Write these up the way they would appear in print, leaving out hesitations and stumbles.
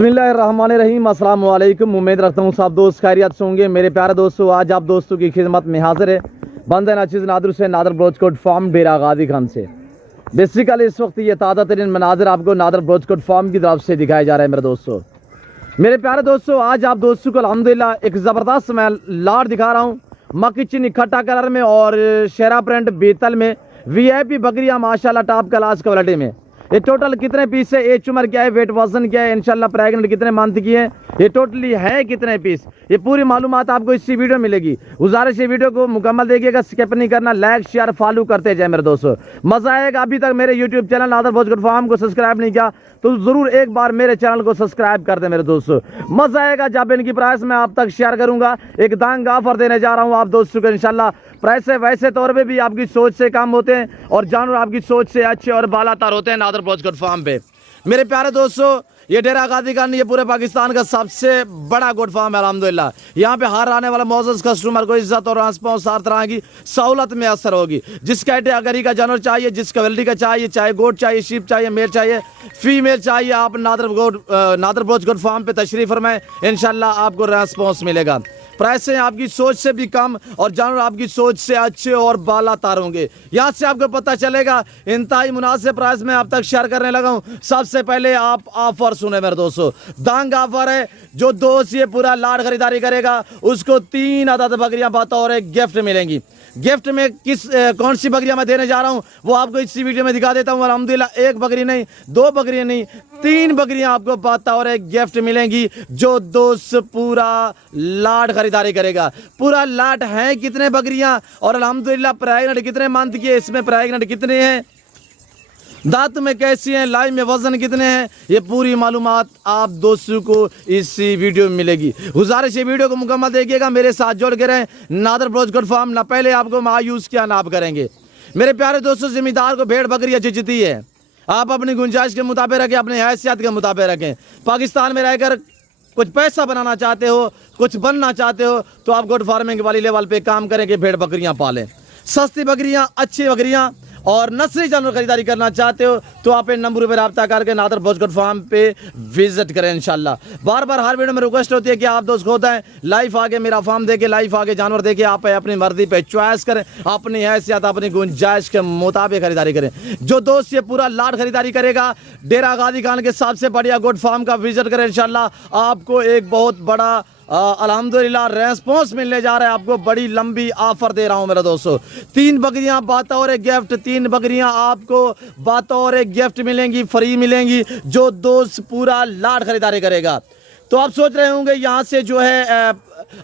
बिस्मिल्लाहिर्रहमानिर्रहीम। अस्सलाम वालेकुम। उम्मीद रखता हूँ सब दोस्त खैरियत से होंगे। मेरे प्यारे दोस्तों, आज आप दोस्तों की खिदमत में हाजिर है बंद नाचिज़ नादर से नादर ब्रोचकोट फार्म डेरा गाजी खान से। बेसिकली इस वक्त ये ताज़ा तरीन मनाजिर आपको नादर ब्रोचकोट फार्म की तरफ से दिखाया जा रहा है। मेरे दोस्तों, मेरे प्यारे दोस्तों, आज आप दोस्तों को अल्हम्दुलिल्लाह एक ज़बरदस्त मैं लाट दिखा रहा हूँ मक्की चीनी इकट्ठा कलर में और शेरा प्रिंट बीतल में VIP बकरियाँ माशाल्लाह टॉप क्लास क्वालिटी में। ये टोटल कितने पीस है, एज उम्र क्या है, वेट वजन क्या है, इंशाल्लाह प्रेगनेंट कितने मंथ की है, ये टोटली है कितने पीस, ये पूरी मालूमात आपको इसी वीडियो में मिलेगी। गुजारिश है वीडियो को मुकम्मल देखिएगा, स्किप नहीं करना, लाइक शेयर फॉलो करते जाए मेरे दोस्तों, मजा आएगा। अभी तक मेरे यूट्यूब चैनल नादर ब्रोचकोट फार्म को सब्सक्राइब नहीं किया तो जरूर एक बार मेरे चैनल को सब्सक्राइब कर दे मेरे दोस्तों। मजा आएगा जब इनकी प्राइस मैं आप तक शेयर करूंगा। एक दांग ऑफर देने जा रहा हूं आप दोस्तों को इंशाल्लाह। प्राइस है वैसे तौर पे भी आपकी सोच से कम होते हैं और जानवर आपकी सोच से अच्छे और बालातर होते हैं नादर ब्रोचकोट फार्म पे। मेरे प्यारे दोस्तों, ये डेरा गाजी खान ये पूरे पाकिस्तान का सबसे बड़ा गोट फार्म है अल्हम्दुलिल्लाह। यहाँ पे हर आने वाला मौजूद कस्टमर को इज्जत और रिस्पॉन्स हर तरह की सहूलत में असर होगी। जिस कैटेगरी का जानवर चाहिए, जिस क्वालिटी का चाहिए, चाहे गोट चाहिए, शीप चाहिए, मेल चाहिए, फीमेल चाहिए, आप नादर ब्रोचकोट फार्म पे तशरीफ फरमाएं, इंशाल्लाह आपको रिस्पॉन्स मिलेगा। प्राइस है आपकी सोच से भी कम और जानवर आपकी सोच से अच्छे और बालातर होंगे। यहाँ से आपको पता चलेगा इंतहाई मुनासिब प्राइस में आप तक शेयर करने लगा हूँ। सबसे पहले आप ऑफर सुने मेरे दोस्तों, दांग ऑफर है। जो दोस्त ये पूरा लाट खरीदारी करेगा उसको 3 अदद बकरियां बतौर एक गिफ्ट मिलेंगी। गिफ्ट में कौन सी बकरियां मैं देने जा रहा हूं वो आपको इसी वीडियो में दिखा देता हूं। अल्हम्दुलिल्लाह एक बकरी नहीं, 2 बकरियां नहीं, 3 बकरियां आपको बतौर एक गिफ्ट मिलेंगी। जो दोस्त पूरा लाट खरीदारी करेगा, पूरा लाट है कितने बकरियां और अल्हम्दुलिल्लाह प्रेगनेंट कितने मंथ की है, इसमें प्रेगनेंट कितने हैं, दांत में कैसी हैं, लाइव में वजन कितने हैं, ये पूरी मालूमात आप दोस्तों को इसी वीडियो में मिलेगी। गुजारिश है वीडियो को मुकम्मल देखिएगा, मेरे साथ जोड़ के रहें। नादर ब्रोचकोट फार्म ना पहले आपको मायूस क्या ना आप करेंगे। मेरे प्यारे दोस्तों, जिम्मेदार को भेड़ बकरियां जितती है, आप अपनी गुंजाइश के मुताबिक रखें, अपनी हैसियत के मुताबिक रखें। पाकिस्तान में रहकर कुछ पैसा बनाना चाहते हो, कुछ बनना चाहते हो तो आप गोट फार्मिंग वाली लेवल पे काम करें कि भेड़ बकरियां पालें। सस्ती बकरियां, अच्छी बकरियां और नस्ली जानवर खरीदारी करना चाहते हो तो आप इन नंबरों पर रब्ता करके नादर ब्रोचकोट फार्म पे विजिट करें इंशाल्लाह। बार बार हर वीडियो में रिक्वेस्ट होती है कि आप दोस्त खुद हैं, लाइव आगे मेरा फार्म देखे, लाइव आगे जानवर देखे, आप अपनी मर्जी पे चॉइस करें, अपनी हैसियत अपनी गुंजाइश के मुताबिक खरीदारी करें। जो दोस्त ये पूरा लाट खरीदारी करेगा डेरा गाजी खान के सबसे बढ़िया गोट फार्म का विजिट करें इंशाल्लाह। आपको एक बहुत बड़ा अल्हम्दुलिल्लाह रेस्पॉन्स मिलने जा रहा है। आपको बड़ी लंबी ऑफर दे रहा हूं मेरे दोस्तों। 3 बकरियां बतौर एक गिफ्ट, 3 बकरियां आपको बतौर एक गिफ्ट मिलेंगी, फ्री मिलेंगी जो दोस्त पूरा लाट खरीदारी करेगा। तो आप सोच रहे होंगे यहाँ से जो है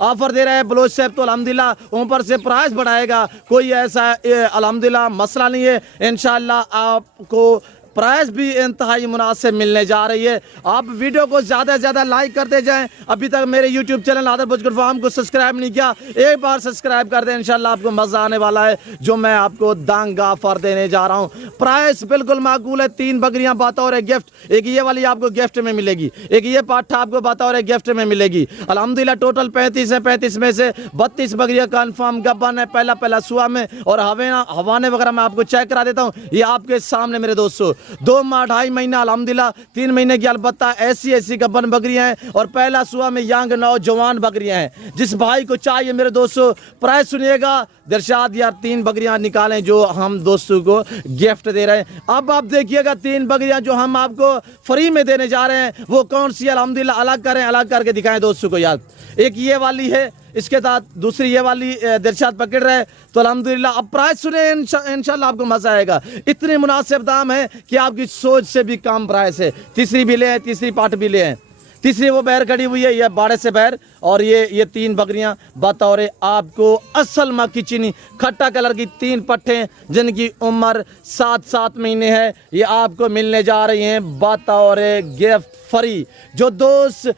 ऑफर दे रहा है बलोच साहब तो अल्हम्दुलिल्लाह ऊपर से प्राइस बढ़ाएगा, कोई ऐसा अल्हम्दुलिल्लाह मसला नहीं है। इंशाल्लाह आपको प्राइस भी इंतहाई मुनासिब मिलने जा रही है। आप वीडियो को ज़्यादा से ज़्यादा लाइक करते जाएं। अभी तक मेरे यूट्यूब चैनल नादर ब्रोचकोट फार्म को सब्सक्राइब नहीं किया, एक बार सब्सक्राइब कर दें, इंशाल्लाह आपको मज़ा आने वाला है जो मैं आपको दांग ऑफर देने जा रहा हूं। प्राइस बिल्कुल माकूल है। 3 बकरियां बतौर एक गिफ्ट, एक ये वाली आपको गिफ्ट में मिलेगी, एक ये पाठा आपको बतौर एक गिफ्ट में मिलेगी। अल्हम्दुलिल्लाह टोटल 35 है, 35 में से 32 बकरियां कन्फर्म गब्बन है पहला सुआ में और हवाने वगैरह मैं आपको चेक करा देता हूँ। ये आपके सामने मेरे दोस्तों 2 माह 2.5 महीना अल्हम्दुलिल्लाह 3 महीने की अलबत्ता ऐसी गब्बन बकरियां हैं और पहला सुआ में यंग नौजवान बकरियां हैं। जिस भाई को चाहिए मेरे दोस्तों प्राइस सुनिएगा, दिरशाद यार 3 बकरियां निकालें जो हम दोस्तों को गिफ्ट दे रहे हैं। अब आप देखिएगा 3 बकरियां जो हम आपको फ्री में देने जा रहे हैं वो कौन सी अल्हम्दुलिल्लाह अलग करें, अलग करके दिखाएं दोस्तों को यार। एक ये वाली है, इसके साथ दूसरी ये वाली दिरशाद पकड़ रहे हैं तो अल्हम्दुलिल्लाह। अब प्राइस सुने इंशाल्लाह आपको मजा आएगा। इतने मुनासिब दाम है कि आपकी सोच से भी कम प्राइस है। तीसरी भी ले हैं, तीसरी पाठ भी ले हैं, तीसरी वो बैर खड़ी हुई है, ये बाड़े से बैर और ये 3 बकरियां बतौर आपको असल मक्की चीनी खट्टा कलर की 3 पट्टे जिनकी उम्र 7 महीने है, ये आपको मिलने जा रही हैं बतौर गिफ्ट फ्री। जो दोस्त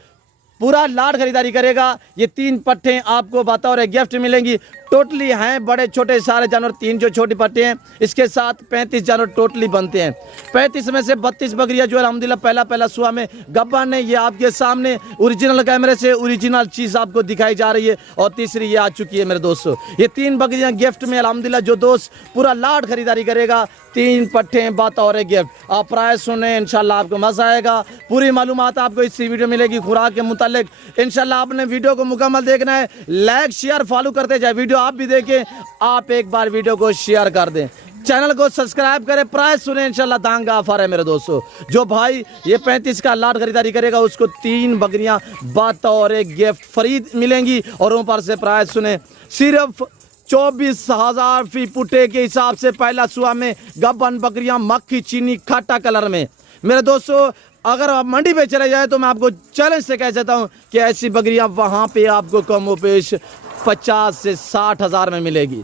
पूरा लाट खरीदारी करेगा ये 3 पट्टे आपको बतौर गिफ्ट मिलेंगी। टोटली हैं बड़े छोटे सारे जानवर, 3 जो छोटी पट्टी हैं, इसके साथ 35 जानवर टोटली बनते हैं। 35 में से 32 बकरियां जो अल्हम्दुलिल्लाह पहला सुआ में गब्बन ने, ये आपके सामने ओरिजिनल कैमरे से ओरिजिनल चीज़ आपको दिखाई जा रही है। और तीसरी ये आ चुकी है मेरे दोस्तों, ये 3 बकरियां गिफ्ट में अल्हम्दुलिल्लाह। जो दोस्त पूरा लाट खरीदारी करेगा 3 पट्टे बतौर गिफ्ट। आप प्राइस सुने, इंशाल्लाह आपको मजा आएगा। पूरी मालूमात आपको इस वीडियो मिलेगी खुराक के मुतालिक। इंशाल्लाह आपने वीडियो को मुकम्मल देखना है, लाइक शेयर फॉलो करते जाए। वीडियो आप भी देखें, आप एक बार वीडियो को शेयर कर दें, चैनल को सब्सक्राइब करें। प्राइस सुने, इंशाल्लाह दांगा ऑफर है मेरे दोस्तों। जो भाई ये 35 का लाट खरीदारी करेगा उसको 3 बकरियां बतौर गिफ्ट फ्री मिलेंगी। और ऊपर से प्राइस सुने, सिर्फ 24,000 फी पुट्टे के हिसाब से पहला सुआ में गब्बन बकरियां मक्खी चीनी खट्टा कलर में। मेरे दोस्तों अगर आप मंडी पे चले जाए तो मैं आपको चैलेंज से कह सकता हूं कि ऐसी बकरियां वहां पे आपको कमोपेश 50 से 60 हज़ार में मिलेगी।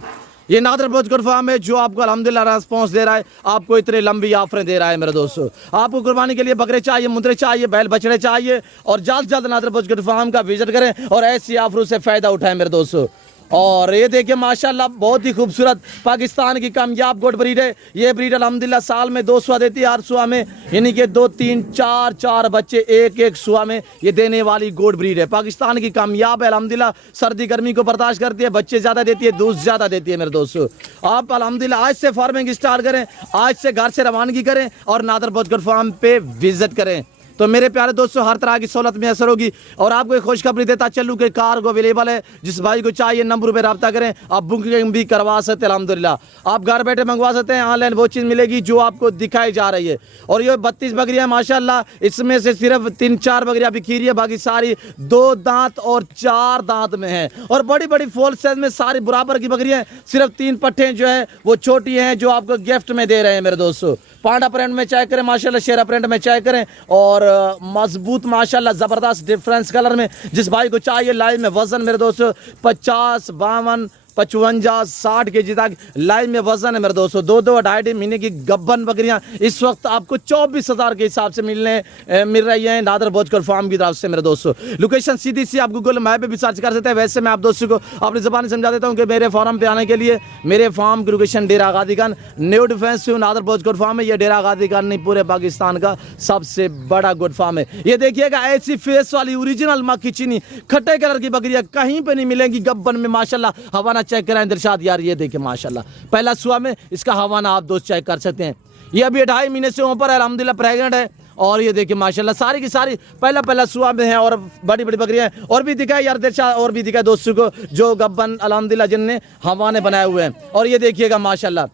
ये नादर ब्लोच गोट फार्म है जो आपको अल्हम्दुलिल्लाह रेस्पॉन्स दे रहा है, आपको इतने लंबी ऑफरें दे रहा है मेरे दोस्तों। आपको कुर्बानी के लिए बकरे चाहिए, मुंदरे चाहिए, बैल बछड़े चाहिए, और जल्द जल्द नादर ब्लोच गोट फार्म का विजिट करें और ऐसी ऑफरों से फ़ायदा उठाएं मेरे दोस्तों। और ये देखिए माशाल्लाह बहुत ही खूबसूरत पाकिस्तान की कामयाब गोट ब्रीड है। ये ब्रीड अल्हम्दुलिल्लाह साल में 2 सुआ देती है, हर सुआ में यानी कि 2 3 4 बच्चे एक सुआ में ये देने वाली गोट ब्रीड है। पाकिस्तान की कामयाब है अल्हम्दुलिल्लाह, सर्दी गर्मी को बर्दाश्त करती है, बच्चे ज़्यादा देती है, दूध ज़्यादा देती है मेरे दोस्तों। आप अल्हम्दुलिल्लाह आज से फार्मिंग स्टार्ट करें, आज से घर से रवानगी करें और नादर ब्लोच गोट फार्म पे विजिट करें। तो मेरे प्यारे दोस्तों हर तरह की सहूलत में असर होगी। और आपको एक खुशखबरी देता चलूँ कि कार्गो अवेलेबल है, जिस भाई को चाहिए नंबर पे रब्ता करें, आप बुकिंग भी करवा सकते हैं अल्हम्दुलिल्लाह। आप घर बैठे मंगवा सकते हैं, ऑनलाइन वो चीज़ मिलेगी जो आपको दिखाई जा रही है। और ये 32 बकरियाँ माशाल्लाह, इसमें से सिर्फ 3-4 बकरियाँ बिखी रही है, बाकी सारी 2 दांत और 4 दांत में है। और बड़ी बड़ी फुल साइज में सारी बराबर की बकरियाँ, सिर्फ 3 पट्टे जो है वो छोटी हैं जो आपको गिफ्ट में दे रहे हैं मेरे दोस्तों। पांडा प्रिंट में चेक करें माशाल्लाह, शेरा प्रिंट में चेक करें, और मजबूत माशाल्लाह ज़बरदस्त डिफरेंस कलर में। जिस भाई को चाहिए लाइव में वजन मेरे दोस्तों 50 52 55 60 केजी तक लाइव में वजन है मेरे दोस्तों। 2-2 2.5 महीने की गब्बन बकरियां इस वक्त आपको 24,000 के हिसाब से मिल रही हैं नादर ब्लोच गोट फार्म की तरफ से मेरे दोस्तों। लोकेशन सीधी सी आप गूगल मैप पे भी सर्च कर सकते हैं। वैसे मैं आप दोस्तों को अपनी ज़बान समझा देता हूँ कि मेरे फार्म पे आने के लिए मेरे फार्म की लोकेशन डेरा गादी Khan new defence Nadir Baloch goat farm है। ये डेरा गादी खान नहीं पूरे पाकिस्तान का सबसे बड़ा गोट फार्म है। ये देखिएगा ऐसी फेस वाली ओरिजिनल मक्खी चीनी खट्टे कलर की बकरियां कहीं पे नहीं मिलेंगी गब्बन में माशाल्लाह। हवाना चेक करें दिलशाद यार, ये देखिए माशाल्लाह पहला सुआ में इसका हवाना आप दोस्त चेक कर सकते हैं। ये अभी 2.5 महीने से ऊपर है अल्हम्दुलिल्लाह, प्रेग्नेंट है। और ये देखिए माशाल्लाह सारी की सारी पहला सुआ में है और बड़ी बड़ी बकरियां हैं। और भी दिखाए यार दिलशाद, और भी दिखाए दोस्तों को जो गब्बन अल्हम्दुलिल्लाह जिनने हवाने बनाए हुए हैं। और ये देखिएगा माशाल्लाह,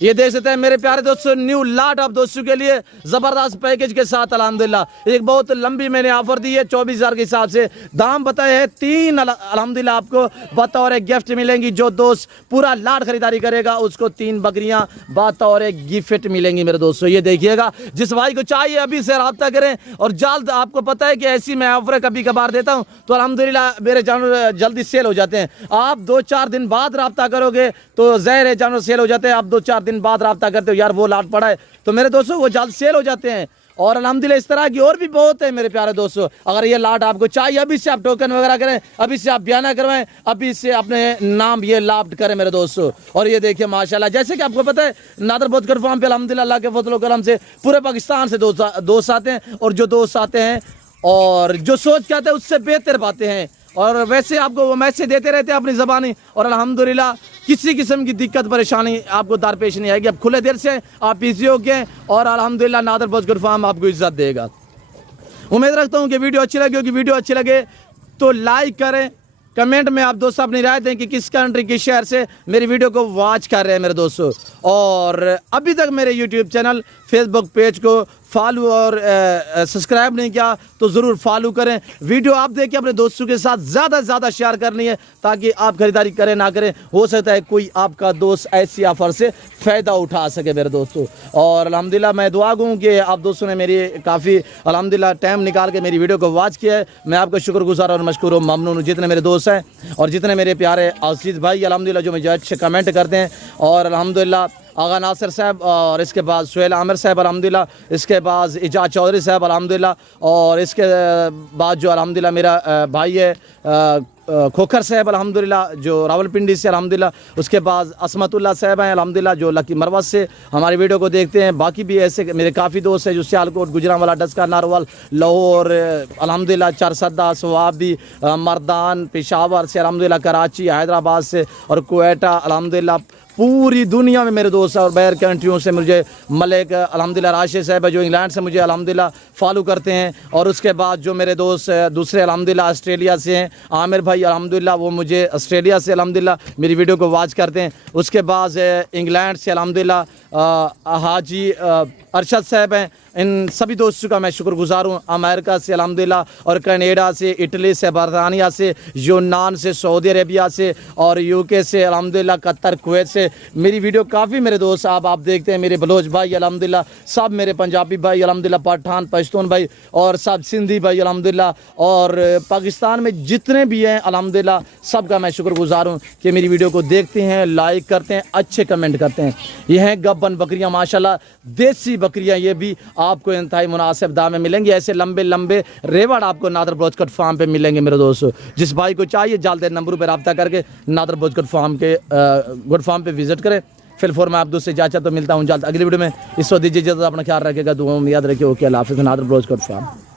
ये देख सकते हैं मेरे प्यारे दोस्तों न्यू लाट आप दोस्तों के लिए जबरदस्त पैकेज के साथ अल्हम्दुलिल्लाह। एक बहुत लंबी मैंने ऑफर दी है 24,000 के हिसाब से, दाम बताए हैं 3 अल्हम्दुलिल्लाह आपको बतौर गिफ्ट मिलेंगी। जो दोस्त पूरा लाट खरीदारी करेगा उसको 3 बकरियां बतौर गिफ्ट मिलेंगी मेरे दोस्तों। ये देखिएगा जिस भाई को चाहिए अभी से रब्ता करें और जल्द। आपको पता है कि ऐसी मैं ऑफर कभी कभार देता हूं तो अल्हम्दुलिल्लाह मेरे जानवर जल्दी सेल हो जाते हैं। आप 2-4 दिन बाद रब्ता करोगे तो ज़ाहिर है जानवर सेल हो जाते हैं। आप 2-4 दिन बाद रब्ता करते हो यार वो लाट पड़ा है तो मेरे दोस्तों वो जल्द सेल हो जाते हैं। और अल्हम्दुलिल्लाह इस तरह की और भी बहुत है मेरे प्यारे दोस्तों। अगर ये लाट आपको चाहिए अभी से आप टोकन वगैरह करें, अभी से आप बयाना करवाएं, अभी से अपने नाम ये लाट करें मेरे दोस्तों। और ये देखिए माशाल्लाह जैसे कि आपको पता है नादर ब्लोच गोट फार्म पे अल्हम्दुलिल्लाह अल्लाह के फजल व करम से पूरे पाकिस्तान से दोस्त आते हैं। और जो दोस्त आते हैं और जो सोच के आते हैं उससे बेहतर बातें हैं। और वैसे आपको वो मैसेज देते रहते हैं अपनी ज़बानी। और अल्हम्दुलिल्लाह किसी किस्म की दिक्कत परेशानी आपको दरपेश नहीं आएगी। अब खुले दिल से आप इजी हो गए और अल्हम्दुलिल्लाह नादर ब्लोच गोट फार्म आपको इज्जत देगा। उम्मीद रखता हूँ कि वीडियो अच्छी लगी होगी। वीडियो अच्छी लगे तो लाइक करें, कमेंट में आप दोस्तों अपनी राय दें कि किस कंट्री किस शहर से मेरी वीडियो को वॉच कर रहे हैं मेरे दोस्तों। और अभी तक मेरे यूट्यूब चैनल फेसबुक पेज को फॉलो और सब्सक्राइब नहीं किया तो ज़रूर फॉलो करें। वीडियो आप देखिए अपने दोस्तों के साथ ज़्यादा से ज़्यादा शेयर करनी है ताकि आप खरीदारी करें ना करें, हो सकता है कोई आपका दोस्त ऐसी ऑफ़र से फ़ायदा उठा सके मेरे दोस्तों। और अल्हम्दुलिल्लाह मैं दुआ दूँ कि आप दोस्तों ने मेरी काफ़ी अल्हम्दुलिल्लाह टाइम निकाल के मेरी वीडियो को वॉच किया है। मैं आपका शुक्रगुजार और मशकूर और ममनून हूँ जितने मेरे दोस्त हैं और जितने मेरे प्यारे अजीज़ भाई अल्हम्दुलिल्लाह जो मुझे अच्छे कमेंट करते हैं। और अल्हम्दुलिल्लाह आगा नासिर साहब, और इसके बाद सुहेल आमिर साहब अल्हम्दुलिल्लाह, इसके बाद इजाज चौधरी साहब अल्हम्दुलिल्लाह, और इसके बाद जो अल्हम्दुलिल्लाह मेरा भाई है खोखर साहब अल्हम्दुलिल्लाह जो रावलपिंडी से अल्हम्दुलिल्लाह, उसके बाद असमतुल्लाह साहब हैं अल्हम्दुलिल्लाह जो लकी मरवत से हमारी वीडियो को देखते हैं। बाकी भी ऐसे मेरे काफ़ी दोस्त हैं जो सियालकोट, गुजरांवाला, डस्का, नारवाल, लाहौर अल्हम्दुलिल्लाह, चारसद्दा, सवाबी, मर्दान, पेशावर से अल्हम्दुलिल्लाह, कराची, हैदराबाद से और कुवैटा अल्हम्दुलिल्लाह, पूरी दुनिया में मेरे दोस्त और बाहर कंट्रियों से मुझे मलिक अल्हम्दुलिल्लाह, राशिद साहब है जो इंग्लैंड से मुझे अल्हम्दुलिल्लाह फॉलो करते हैं। और उसके बाद जो मेरे दोस्त दूसरे अल्हम्दुलिल्लाह ऑस्ट्रेलिया से हैं, आमिर भाई अल्हम्दुलिल्लाह वो मुझे ऑस्ट्रेलिया से अल्हम्दुलिल्लाह मेरी वीडियो को वॉच करते हैं। उसके बाद इंग्लैंड से अल्हम्दुलिल्लाह हाजी अरशद साहब हैं। इन सभी दोस्तों का मैं शुक्रगुजार हूँ। अमेरिका से अल्हम्दुलिल्लाह और कनाडा से, इटली से, बरतानिया से, यूनान से, सऊदी अरेबिया से और यूके से अल्हम्दुलिल्लाह, कतर, कुवैत से मेरी वीडियो काफ़ी मेरे दोस्त आप देखते हैं। मेरे बलोच भाई अल्हम्दुलिल्लाह, सब मेरे पंजाबी भाई अल्हम्दुलिल्लाह, पठान पश्तून भाई और सब सिंधी भाई अल्हम्दुलिल्लाह, और पाकिस्तान में जितने भी हैं अल्हम्दुलिल्लाह सब का मैं शुक्रगुजार हूँ कि मेरी वीडियो को देखते हैं, लाइक करते हैं, अच्छे कमेंट करते हैं। ये हैं गब्बन बकरियाँ माशाल्लाह, देसी बकरियाँ, ये भी आपको इंतहाई मुनासिब दाम में मिलेंगी। ऐसे लंबे लंबे रेवड़ आपको नादर ब्रोचकट फार्म पे मिलेंगे मेरे दोस्तों। जिस भाई को चाहिए जल्द नंबरों पर रब्ता करके नादर ब्रोचकट फार्म के गुड फार्म पे विजिट करें। फिलहाल मैं आप दोस्त से चाचा तो मिलता हूँ जल्द अगली वीडियो में। इस वक्त दीजिए इजाज़त, अपना ख्याल रखेगा, दुआ में याद रखिए। ओके, अल्लाह हाफ़िज़। नादर ब्रोचकट फार्म।